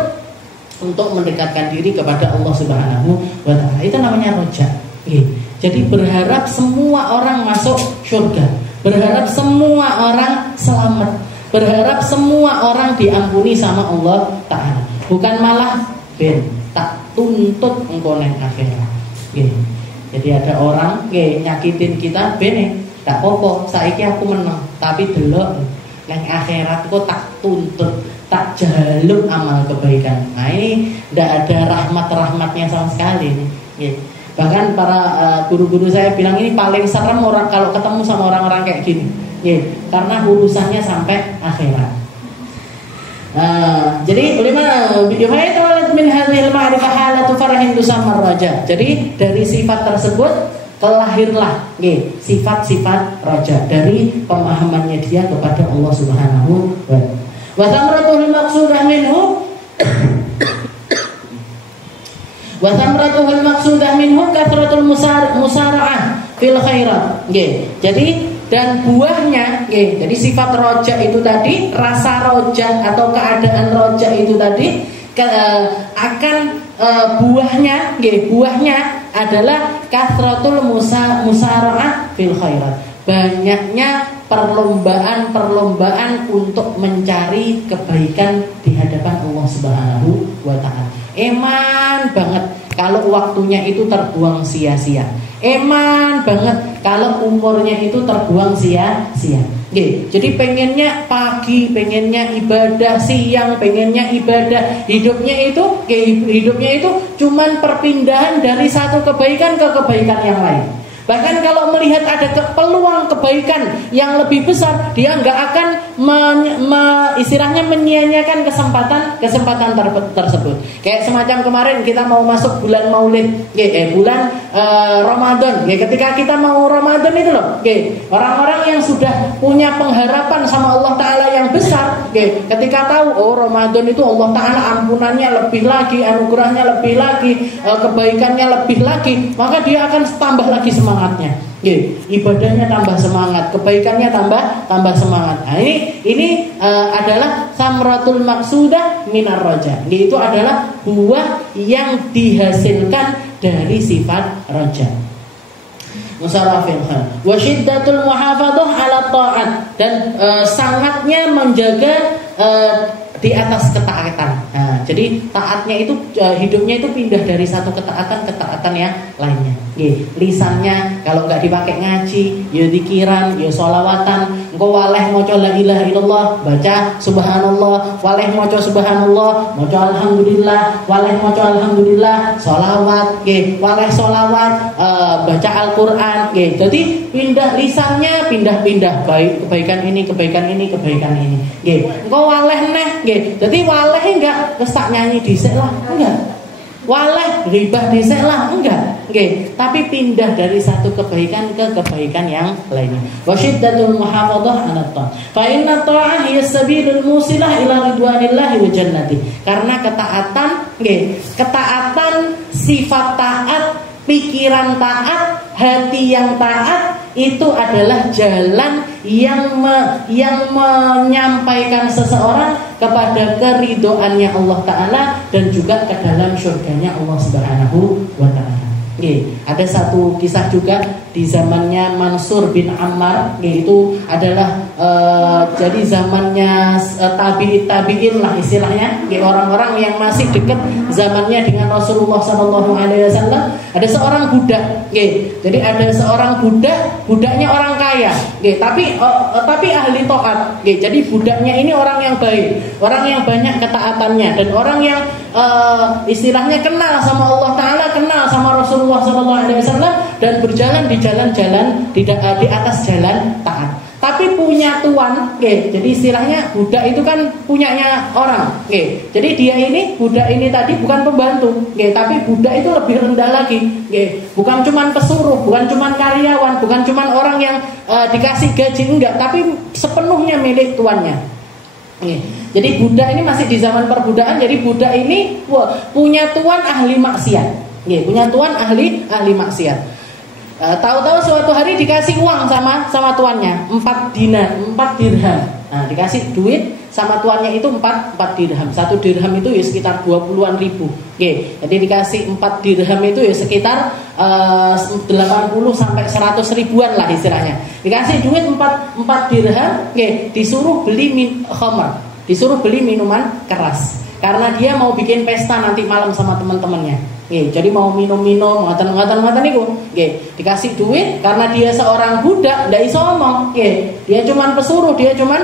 untuk mendekatkan diri kepada Allah Subhanahu wa Ta'ala. Itu namanya roja. Jadi berharap semua orang masuk surga, berharap semua orang selamat, berharap semua orang diampuni sama Allah Ta'ala, bukan malah tak tuntut engkau neng akhirat. Jadi ada orang nyakitin kita, tak apa, saiki aku menang, tapi delok neng akhirat kok tak tuntut, tak jaluk amal kebaikan. Nah, ini tidak ada rahmat-rahmatnya sama sekali nih. Bahkan para guru-guru saya bilang ini paling serem orang kalau ketemu sama orang-orang kayak gini, karena urusannya sampai akhirat. Jadi jadi dari sifat tersebut terlahirlah sifat-sifat raja dari pemahamannya dia kepada Allah Subhanahu wa Ta'ala. Wa thamratul maqsudah minhu kathratul musara'ah fil khairat. Jadi dan buahnya, jadi sifat roja itu tadi, rasa roja atau keadaan roja itu tadi buahnya adalah kathratul musara'ah fil khairat. Banyaknya perlombaan untuk mencari kebaikan di hadapan Allah Subhanahu wa Ta'ala. Eman banget kalau waktunya itu terbuang sia-sia. Eman banget kalau umurnya itu terbuang sia-sia. Jadi pengennya pagi, pengennya ibadah siang, pengennya ibadah. Hidupnya itu cuman perpindahan dari satu kebaikan ke kebaikan yang lain. Bahkan kalau melihat ada peluang kebaikan yang lebih besar, dia nggak akan istilahnya menyia-nyiakan kesempatan tersebut. Kayak semacam kemarin kita mau masuk bulan Maulid, bulan Ramadan. Ketika kita mau Ramadan itu loh, orang-orang yang sudah punya pengharapan sama Allah Ta'ala yang besar, ketika tahu Ramadan itu Allah Ta'ala ampunannya lebih lagi, anugerahnya lebih lagi, kebaikannya lebih lagi, maka dia akan tambah lagi semangatnya. Ibadahnya tambah semangat, kebaikannya tambah semangat. Nah, ini adalah samratul maqsudah minar roja. Itu adalah buah yang dihasilkan dari sifat roja. Musarafil khan wa syiddatul muhafadzah ala ta'at, dan sangatnya menjaga di atas ketaatan. Nah, jadi taatnya itu hidupnya itu pindah dari satu ketaatan ke ketaatan yang lainnya. Lisannya kalau nggak dipakai ngaji, ya zikiran, ya sholawatan. Engkau waleh maca la ilaha illallah, baca subhanallah, waleh maca subhanallah, maca alhamdulillah, waleh maca alhamdulillah, sholawat, waleh sholawat, baca Al-Qur'an. Jadi pindah lisannya, pindah-pindah kebaikan ini, kebaikan ini, kebaikan ini. Engkau waleh neh, jadi waleh enggak kestak nyanyi dhisik lah, enggak. Waleh ribah dhisik lah, enggak. Tapi pindah dari satu kebaikan ke kebaikan yang lainnya. Wa syiddatul muhafadzah 'ala ta'ah. Fa inna ta'ah hiya sabilul musilah ila ridwanillahi wa jannati. Karena ketaatan sifat taat, pikiran taat, hati yang taat itu adalah jalan yang menyampaikan seseorang kepada keridhoannya Allah Ta'ala dan juga ke dalam surganya Allah Subhanahu wa Ta'ala. Ada satu kisah juga di zamannya Mansur bin Ammar, itu adalah jadi zamannya tabi'in lah istilahnya, orang-orang yang masih dekat zamannya dengan Rasulullah SAW. Ada seorang budak, jadi ada seorang budaknya orang kaya, tapi ahli taat, jadi budaknya ini orang yang baik, orang yang banyak ketaatannya dan orang yang istilahnya kenal sama Allah Ta'ala, kenal sama Rasulullah SAW dan berjalan di jalan-jalan di atas jalan taat. Tapi punya tuan, jadi istilahnya budak itu kan punyanya orang, jadi dia ini budak ini tadi bukan pembantu, tapi budak itu lebih rendah lagi, bukan cuman pesuruh, bukan cuman karyawan, bukan cuman orang yang dikasih gaji, enggak, tapi sepenuhnya milik tuannya. Jadi budak ini masih di zaman perbudakan. Jadi budak ini punya tuan ahli maksiat, punya tuan ahli maksiat. Tahu-tahu suatu hari dikasih uang sama tuannya 4 dirham. Nah, dikasih duit sama tuannya itu 4 dirham. 1 dirham itu ya sekitar 20-an ribu. Jadi dikasih 4 dirham itu ya sekitar 80 sampai 100 ribuan lah istilahnya. Dikasih duit 4 dirham, disuruh beli khamr, disuruh beli minuman keras. Karena dia mau bikin pesta nanti malam sama teman-temannya. Jadi mau minum-minum, ngatan niku. Dikasih duit karena dia seorang budak, ndak iso ngomong. Dia cuman pesuruh, dia cuman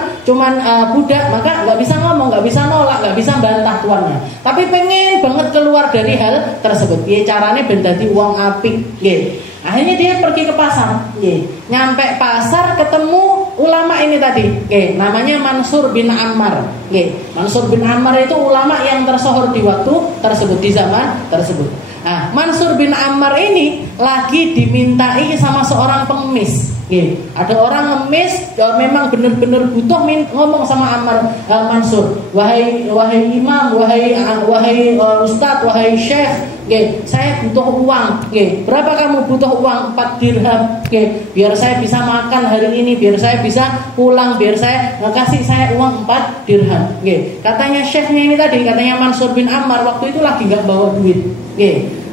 budak, maka nggak bisa ngomong, nggak bisa nolak, nggak bisa bantah tuannya. Tapi pengen banget keluar dari hal tersebut. Caranya ben dadi wong apik. Akhirnya dia pergi ke pasar. Nyampe pasar ketemu ulama ini tadi. Namanya Mansur bin Ammar. Mansur bin Ammar itu ulama yang tersohor di waktu tersebut, di zaman tersebut. Nah, Mansur bin Ammar ini lagi dimintai sama seorang pengemis. Ada orang ngemis, memang benar-benar butuh ngomong sama Mansur. Wahai imam, wahai ustadz, wahai syekh, saya butuh uang. Berapa kamu butuh uang? 4 dirham. Biar saya bisa makan hari ini, biar saya bisa pulang, biar saya kasih saya uang 4 dirham. Katanya syekhnya ini tadi, katanya Mansur bin Ammar waktu itu lagi nggak bawa duit.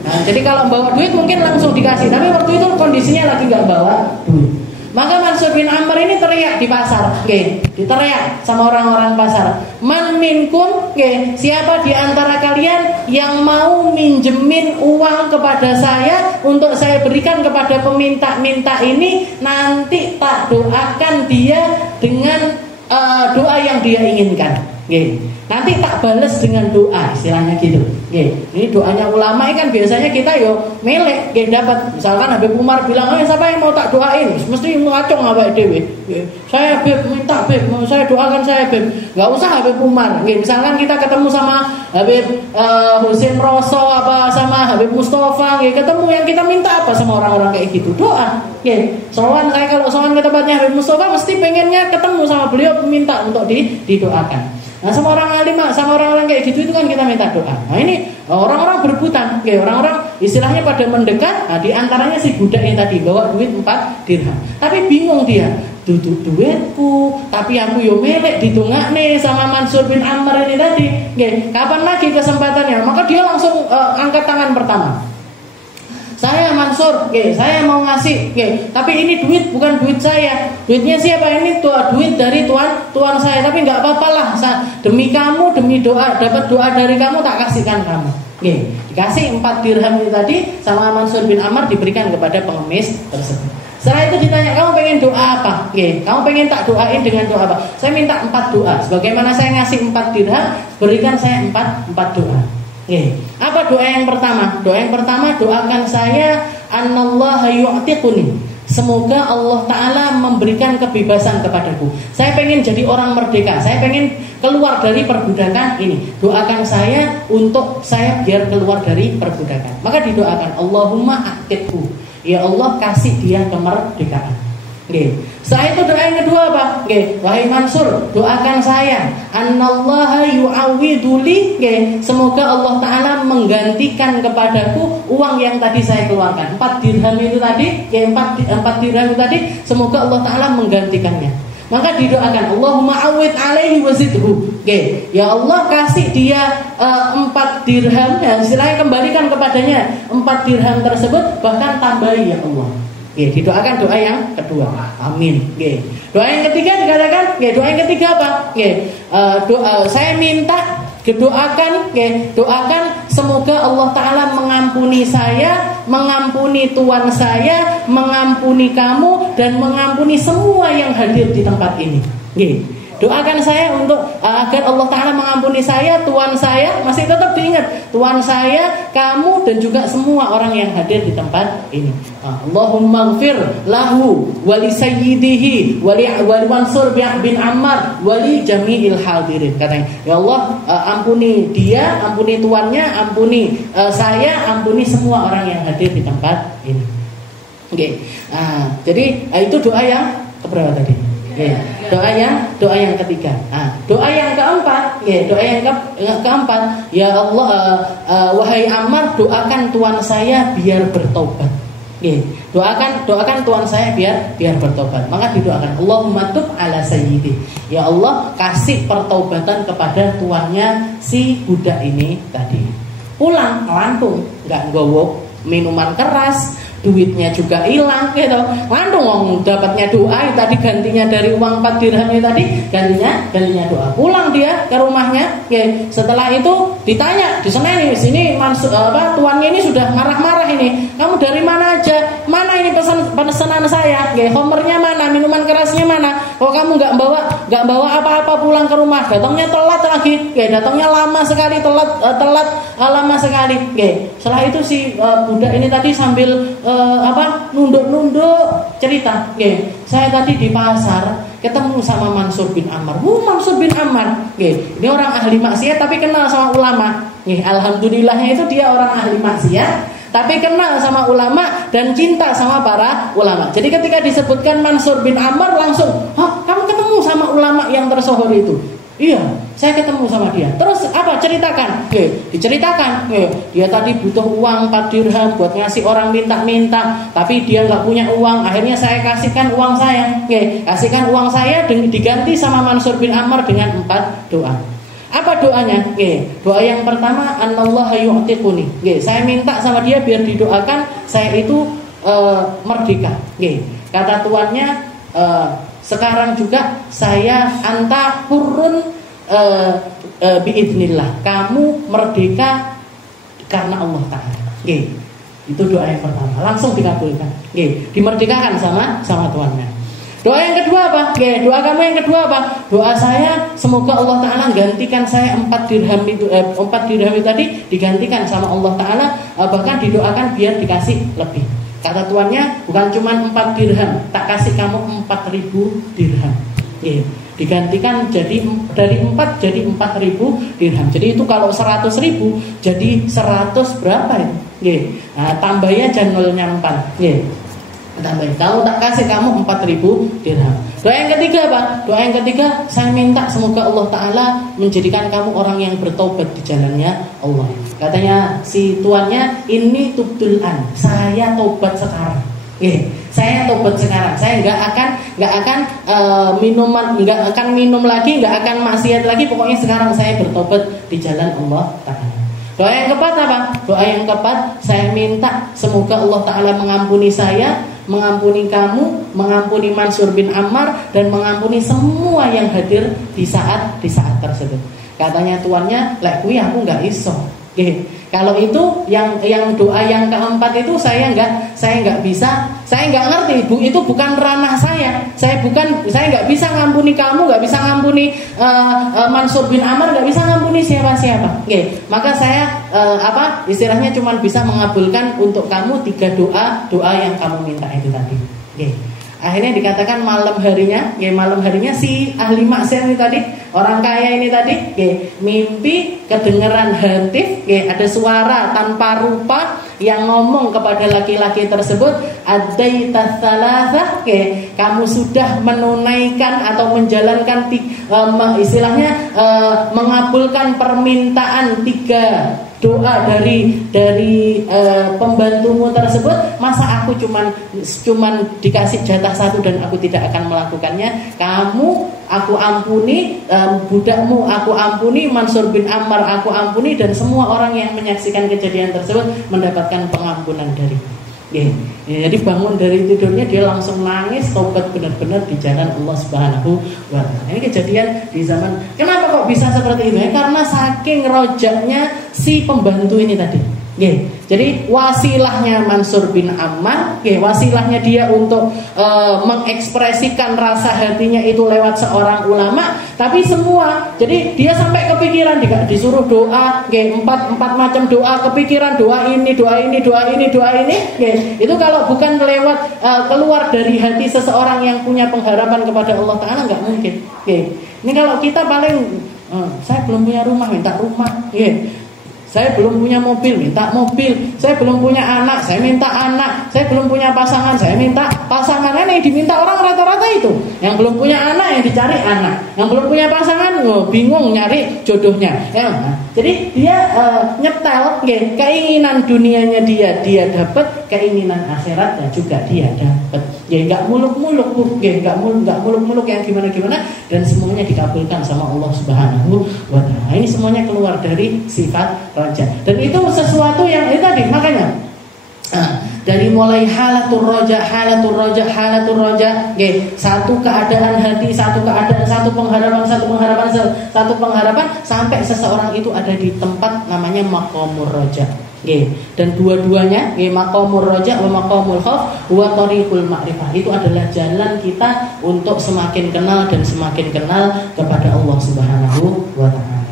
Nah, jadi kalau bawa duit mungkin langsung dikasih, tapi waktu itu kondisinya lagi nggak bawa duit. Maka Mansur bin Ammar ini teriak di pasar, diteriak sama orang-orang pasar. Man minkum, siapa di antara kalian yang mau minjemin uang kepada saya untuk saya berikan kepada peminta-minta ini, nanti tak doakan dia dengan doa yang dia inginkan. Nanti tak balas dengan doa, istilahnya gitu. Ini doanya ulama kan biasanya kita melek, dapat. Misalkan Habib Umar bilang, siapa yang mau tak doain? Mesti ngacung awake dhewe. Saya Habib minta Habib, saya doakan saya Habib. Enggak usah Habib Umar. Misalkan kita ketemu sama Habib Husin Roso apa sama Habib Mustafa, ketemu yang kita minta apa sama orang-orang kayak gitu? Doa. Sowan, saya kalau sowan ke tempatnya Habib Mustafa mesti pengennya ketemu sama beliau, minta untuk didoakan. Nah, sama orang alim, sama orang-orang kayak gitu itu kan kita minta doa. Nah, ini orang-orang berebutan, orang-orang istilahnya pada mendekat. Nah, di antaranya si budak yang tadi bawa duit 4 dirham. Tapi bingung dia, duduk duitku, tapi aku melek ditungakne sama Mansur bin Ammar ini tadi. Kapan lagi kesempatannya? Maka dia langsung angkat tangan pertama. Saya Mansur, saya mau ngasih, tapi ini duit bukan duit saya. Duitnya siapa? Ini duit dari tuan saya. Tapi nggak apa-apa lah, demi kamu, demi doa, dapat doa dari kamu tak kasihkan kamu. Dikasih 4 dirham itu tadi sama Mansur bin Ammar, diberikan kepada pengemis tersebut. Setelah itu ditanya, kamu pengen doa apa? Kamu pengen tak doain dengan doa apa? Saya minta 4 doa. Sebagaimana saya ngasih 4 dirham, berikan saya 4 doa. Apa doa yang pertama? Doa yang pertama, doakan saya anallaha yu'tiquni. Semoga Allah Ta'ala memberikan kebebasan kepadaku. Saya pengen jadi orang merdeka. Saya pengen keluar dari perbudakan ini. Doakan saya untuk saya biar keluar dari perbudakan. Maka didoakan, Allahumma a'tiqhu. Ya Allah, kasih dia kemerdekaan. Nggih. Setelah itu doa yang kedua apa? Nggih, wahai Mansur, doakan saya, anallaha yu'awwiduli, nggih, semoga Allah taala menggantikan kepadaku uang yang tadi saya keluarkan. 4 dirham itu tadi, nggih, 4 dirham itu tadi, semoga Allah taala menggantikannya. Maka didoakan, Allahumma awid alaihi wazidhu. Oke, ya Allah kasih dia 4 dirham, ya, istilahnya kembalikan kepadanya 4 dirham tersebut, bahkan tambahi ya Allah. Oke, didoakan doa yang kedua. Amin. Oke. Doa yang ketiga dikatakan, oke, doa yang ketiga apa? Oke, saya minta doakan semoga Allah taala mengampuni saya, mengampuni tuan saya, mengampuni kamu, dan mengampuni semua yang hadir di tempat ini. Nggih. Doakan saya untuk agar Allah taala mengampuni saya, tuan saya, masih tetap diingat, tuan saya, kamu, dan juga semua orang yang hadir di tempat ini. Allahumma ighfir lahu wa li sayyidihi wa li Mansur bin Ammar wa li jami'il hadirin. Katanya, ya Allah, ampuni dia, ampuni tuannya, ampuni saya, ampuni semua orang yang hadir di tempat ini. Oke. Jadi itu doa yang keberapa tadi? Ya, doa yang ketiga. Doa yang keempat, ya, doa yang keempat, ya Allah, wahai Ammar, doakan tuan saya biar bertobat. Ya, doakan tuan saya biar bertobat. Maka didoakan, Allahumma tub ala sayyidi. Ya Allah, kasih pertobatan kepada tuannya si budak ini tadi. Pulang lantung, enggak nggowo minuman keras, duitnya juga hilang gitu. Langsung dapatnya doa tadi, gantinya dari uang 4 dirham ini tadi, gantinya doa. Pulang dia ke rumahnya. Oke. Setelah itu ditanya, diseneni sini tuannya ini sudah marah-marah ini. Kamu dari mana aja? Mana ini pesanan saya? Oke, homernya mana? Minuman kerasnya mana? Kok kamu nggak bawa apa-apa pulang ke rumah? Datangnya telat lagi. Oke, datangnya lama sekali, telat lama sekali. Oke. Setelah itu si budak ini tadi sambil nunduk cerita. Oke, saya tadi di pasar ketemu sama Mansur bin Ammar. Mansur bin Ammar. Oke, ini orang ahli maksiat tapi kenal sama ulama. Alhamdulillahnya itu dia orang ahli maksiat tapi kenal sama ulama dan cinta sama para ulama. Jadi ketika disebutkan Mansur bin Ammar langsung, kamu ketemu sama ulama yang tersohor itu? Iya, saya ketemu sama dia. Terus apa? Ceritakan. Diceritakan. Dia tadi butuh uang 4 dirham buat ngasih orang minta-minta, tapi dia nggak punya uang. Akhirnya saya kasihkan uang saya. Kasihkan uang saya diganti sama Mansur bin Ammar dengan 4 doa. Apa doanya? Doa yang pertama, anallaha yu'tiquni. Saya minta sama dia biar didoakan saya itu merdeka. Kata tuannya, sekarang juga saya anta hurun biidznillah. Kamu merdeka karena Allah Ta'ala. Itu doa yang pertama, langsung dikabulkan. Dimerdekakan sama tuannya. Doa yang kedua apa? Doa kamu yang kedua apa? Doa saya semoga Allah Ta'ala gantikan saya 4 dirham itu 4 dirham itu tadi digantikan sama Allah Ta'ala, bahkan didoakan biar dikasih lebih. Kata tuannya, bukan cuma 4 dirham, tak kasih kamu 4.000 dirham. Digantikan jadi dari 4 jadi 4.000 dirham. Jadi itu kalau 100.000 jadi 100 berapa itu? Tambahnya aja nolnya 4. Tambahin, kalau tak kasih kamu 4.000 dirham. Doa yang ketiga apa? Doa yang ketiga, saya minta semoga Allah Ta'ala menjadikan kamu orang yang bertobat di jalannya Allah. Katanya si tuannya, ini tubtul an, saya tobat sekarang. Saya tobat sekarang. Saya nggak akan nggak akan minum lagi, nggak akan maksiat lagi. Pokoknya sekarang saya bertobat di jalan Allah Ta'ala. Doa yang keempat apa? Doa yang keempat, saya minta semoga Allah Ta'ala mengampuni saya, mengampuni kamu, mengampuni Mansur bin Ammar, dan mengampuni semua yang hadir di saat tersebut. Katanya tuannya, lek kuwi aku nggak iso. Kalau itu yang doa yang keempat itu saya nggak bisa, saya nggak ngerti, Bu, itu bukan ranah saya. Saya nggak bisa ngampuni kamu, nggak bisa ngampuni Mansur bin Ammar, nggak bisa ngampuni siapa-siapa. Maka saya istilahnya cuma bisa mengabulkan untuk kamu 3 doa yang kamu minta itu tadi. Akhirnya dikatakan malam harinya si ahli maksiat ini tadi, orang kaya ini tadi, mimpi kedengeran hantif, ada suara tanpa rupa yang ngomong kepada laki-laki tersebut, adzaita tsalasah, kamu sudah menunaikan atau menjalankan istilahnya mengabulkan permintaan 3 doa dari pembantumu tersebut. Masa aku cuman dikasih jatah 1 dan aku tidak akan melakukannya? Kamu aku ampuni, budakmu aku ampuni, Mansur bin Ammar aku ampuni, dan semua orang yang menyaksikan kejadian tersebut mendapatkan pengampunan dari. Jadi bangun dari tidurnya dia langsung nangis, tobat benar-benar di jalan Allah Subhanahu wa taala. Ini kejadian di zaman. Kenapa kok bisa seperti itu? Karena saking rojaknya si pembantu ini tadi. Jadi wasilahnya Mansur bin Ammar, wasilahnya dia untuk mengekspresikan rasa hatinya itu lewat seorang ulama. Tapi semua, jadi dia sampai kepikiran, disuruh doa, 4 macam doa, kepikiran doa ini. Itu kalau bukan lewat keluar dari hati seseorang yang punya pengharapan kepada Allah Taala, nggak mungkin. Ini kalau kita paling, saya belum punya rumah, minta rumah. Saya belum punya mobil, minta mobil. Saya belum punya anak, saya minta anak. Saya belum punya pasangan, saya minta pasangan. Ini yang diminta orang rata-rata itu. Yang belum punya anak, yang dicari anak. Yang belum punya pasangan, bingung nyari jodohnya. Jadi dia nyetel, keinginan dunianya dia dapat, keinginan akhiratnya juga dia dapat. Nggak muluk-muluk, nggak muluk-muluk yang gimana-gimana, dan semuanya dikabulkan sama Allah Subhanahu wa taala. Ini semuanya keluar dari sifat raja. Dan itu sesuatu yang itu tadi, makanya dari mulai halatul roja, satu keadaan hati, satu pengharapan, sampai seseorang itu ada di tempat namanya maqamur roja. Dan dua-duanya, maqamur roja wa maqamul khauf wa thariqul ma'rifah, itu adalah jalan kita untuk semakin kenal dan semakin kenal kepada Allah Subhanahu wa taala.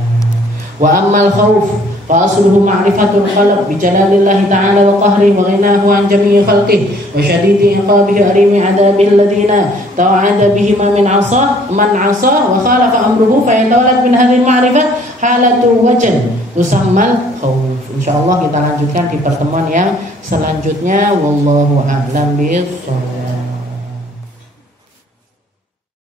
Wa ammal khauf fa asluhu ma'rifatul khalq bi jalalillahi ta'ala wa qahri wa ghinahu an jami'i khalqihi wa shadidi iqabihi arimi 'adabil ladina ta'ada bihi man 'asa wa khalafa amruhu fa yatawallad min hadhihi ma'rifat halatu wajn tusammal khauf. Insyaallah kita lanjutkan di pertemuan yang selanjutnya. Wallahu a'lam bishawab.